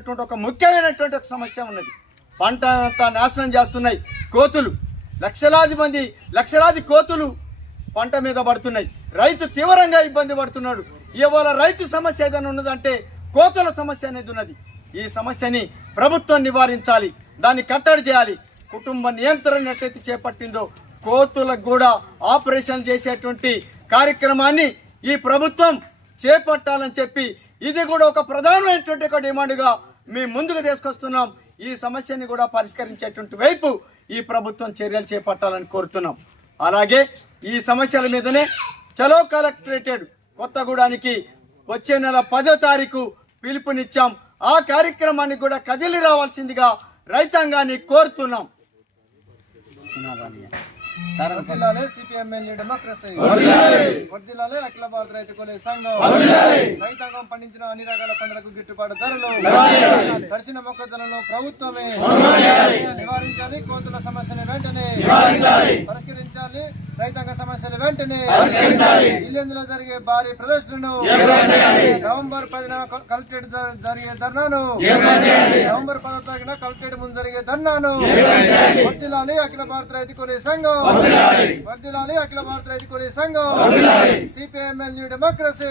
ఒక ముఖ్యమైనటువంటి ఒక సమస్య ఉన్నది. పంట అంతా నాశనం చేస్తున్నాయి కోతులు. లక్షలాది కోతులు పంట మీద పడుతున్నాయి. రైతు తీవ్రంగా ఇబ్బంది పడుతున్నాడు. ఇవాళ రైతు సమస్య ఏదైనా ఉన్నదంటే కోతుల సమస్య అనేది ఉన్నది. ఈ సమస్యని ప్రభుత్వం నివారించాలి, దాన్ని కట్టడి చేయాలి. కుటుంబ నియంత్రణ ఎట్లయితే చేపట్టిందో కోతులకు కూడా ఆపరేషన్ చేసేటువంటి కార్యక్రమాన్ని ఈ ప్రభుత్వం చేపట్టాలని చెప్పి ఇది కూడా ఒక ప్రధానమైనటువంటి ఒక డిమాండ్గా మేము ముందుకు తీసుకొస్తున్నాం. ఈ సమస్యని కూడా పరిష్కరించేటువంటి వైపు ఈ ప్రభుత్వం చర్యలు చేపట్టాలని కోరుతున్నాం. అలాగే ఈ సమస్యల మీదనే చలో కలెక్టరేటెడ్ కొత్తగూడానికి వచ్చే నెల 10వ తారీఖు పిలుపునిచ్చాం. ఆ కార్యక్రమానికి కూడా కదిలి రావాల్సిందిగా రైతాంగాన్ని కోరుతున్నాం. అఖిల భారత రైతు కూలీ సంఘం రైతాంగం పండించిన అన్ని రకాల పంటలకు గిట్టుబాటు ధరలు తడిసిన మొక్కజొన్నలను ప్రభుత్వమే నివారించాలి. కోతుల సమస్యను వెంటనే పరిష్కరించాలి. రైతాంగ సమస్యలు వెంటనే ఇల్లెందులో జరిగే భారీ ప్రదర్శనను నవంబర్ 10న కలెక్టరేట్ జరిగే ధర్నాను నవంబర్ 10వ తారీఖున కలెక్టరేట్ ముందు జరిగే ధర్నాను వర్ధిల్లాలి అఖిల భారత రైతు కూలీ సంఘం. వర్ధిల్లాలి అఖిల భారత రైతు కూలీ సంఘం. CPML new democracy.